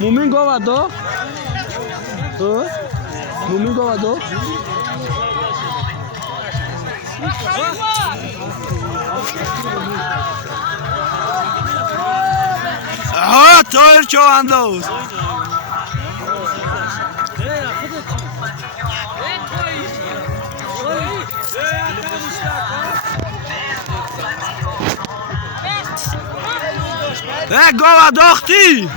Mumin govado? Mumin govado? Aha, Tahir Çoğandoğuz. Gova doxti.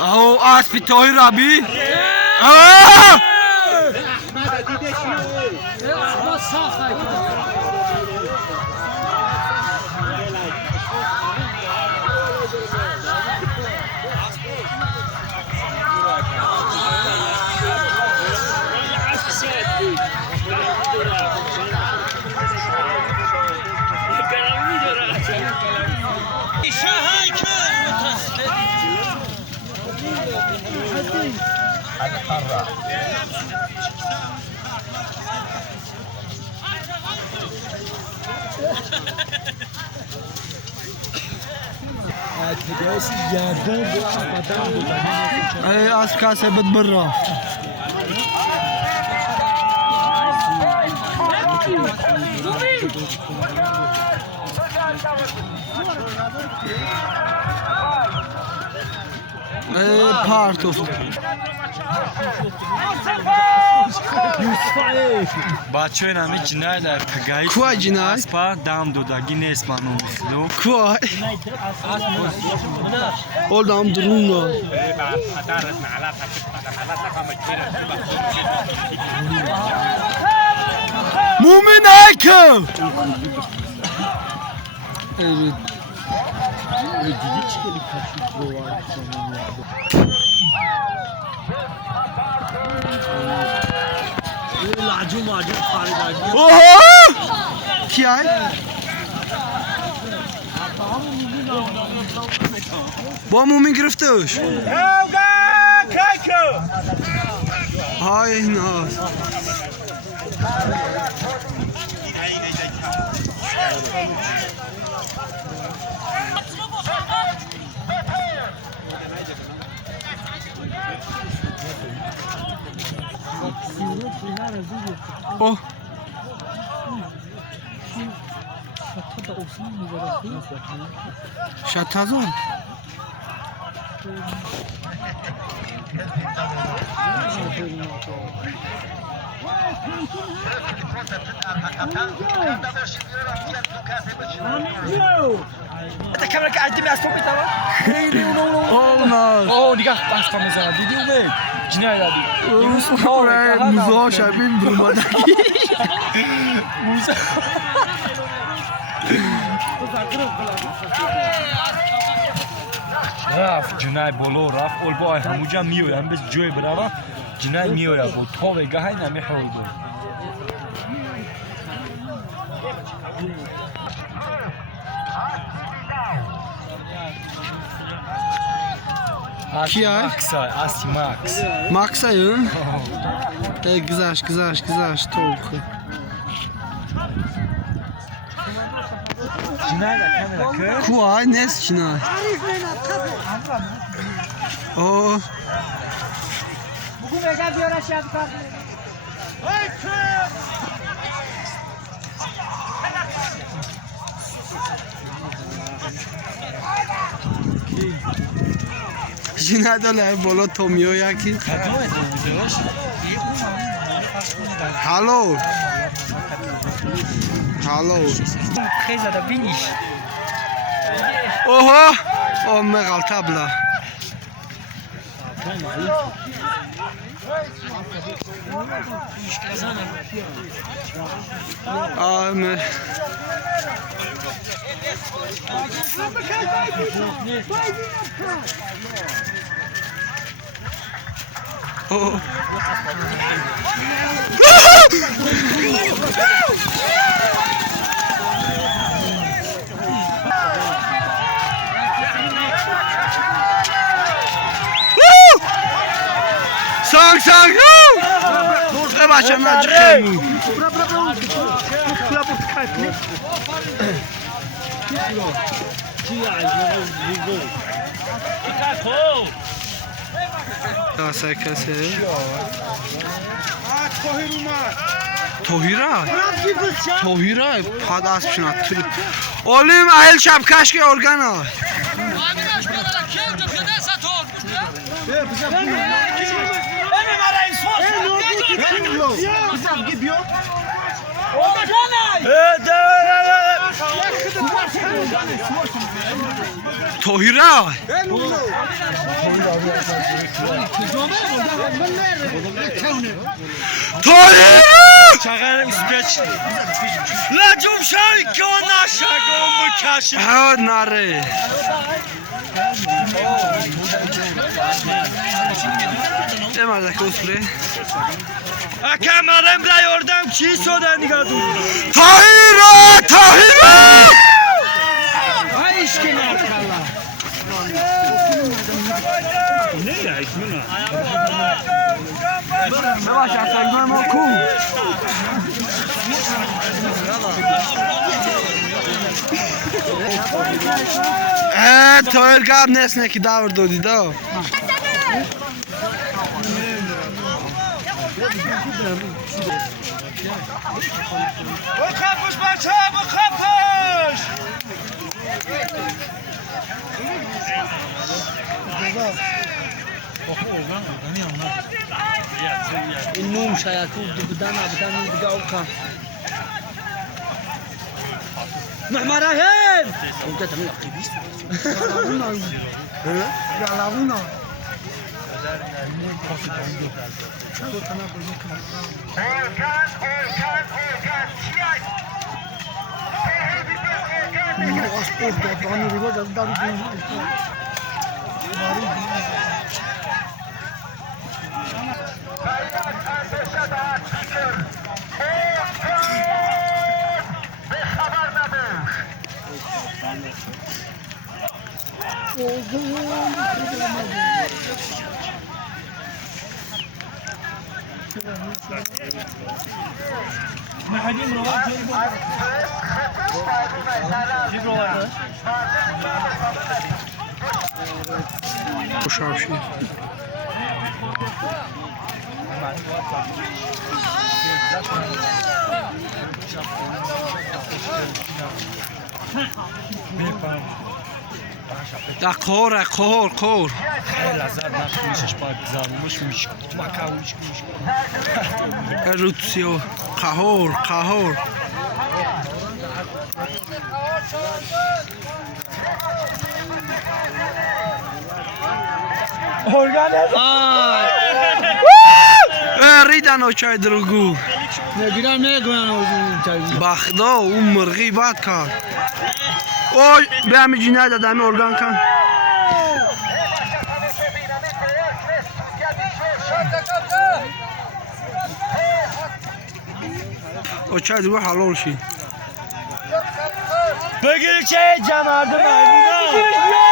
Oh, aspi Tahir abi. Ay az kasebet برا part of بچه نمی جنای در پگاهی کوه جنای اسپا دام دودگی نیست منو مثلو کوه اول دام درون مومن ایکم क्या है با مومین گرفتهش های ناز اوه شتازم انت كاميرا قاعد از فوق میتوا خیلی اوه نگاه بس کن میزنه دیدی اون جنای دادی موزه شبیه برمادگی موزه رفت جنای بولو رفت اول با همونجا میوه هم بس جوی براوا جنای میوه با تو وگه های نمیخواد بود کی ay? Asi Max. Max ayı? Güzel tavuk. Cinay da kamera kır. Kuay nes cinay. Oh. Bugün mega bir aşağı kaldı. Hey kır! جنایت داره بالا تومیو یکی هالو هالو خیلی زده بینیش اوه او مغلطه بلا اوه سانگ سانگ ای بچه من خیلی کاسه کاسه توهیرا توهیرا پاد از پیشنات اولیم ایل شبکش که ارگانا توهیرا توهیرا چقدر اسپیچ لجوم شای که نشگم بکشی ها نره چه مرده کسبره اکم مرم را یاردم چی شده نگاه دو توهیرا توهیرا Yavaş sen görme oku. تویر کاب nesne ki davr dodi da. بخفش بچه بخفش النوم شياكوب بدنا نبدا اوكا محمراهن انت تعمل قبيس يا لاونا Boşalmış. Da kor, kor, kor. لذت نخمیشش باید زرمش میشه مکاوش میشه Erutio, kahor, kahor. ریدن اوچای درگو نگیرم نگوین بخدا اون مرغی بد کرد اوی به همین جنایت دادم ارگان کن اوچای درگو حلال شی بگیر چه جمرده میمونه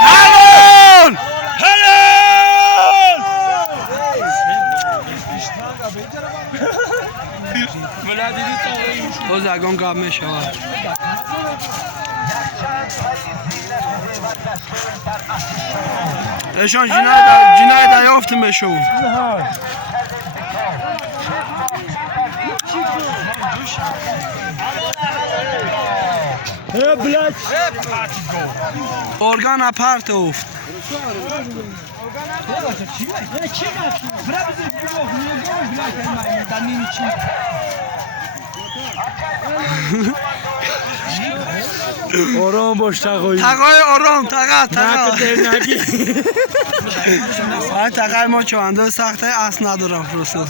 حلال بازگان گام میشود اشان جنایت یافت میشو بلک ارگان اپارت افت آرام باش تقایی تقای آرام تقا نکته نگی باید تقای ما چونده سخته اصل ندارم پروسس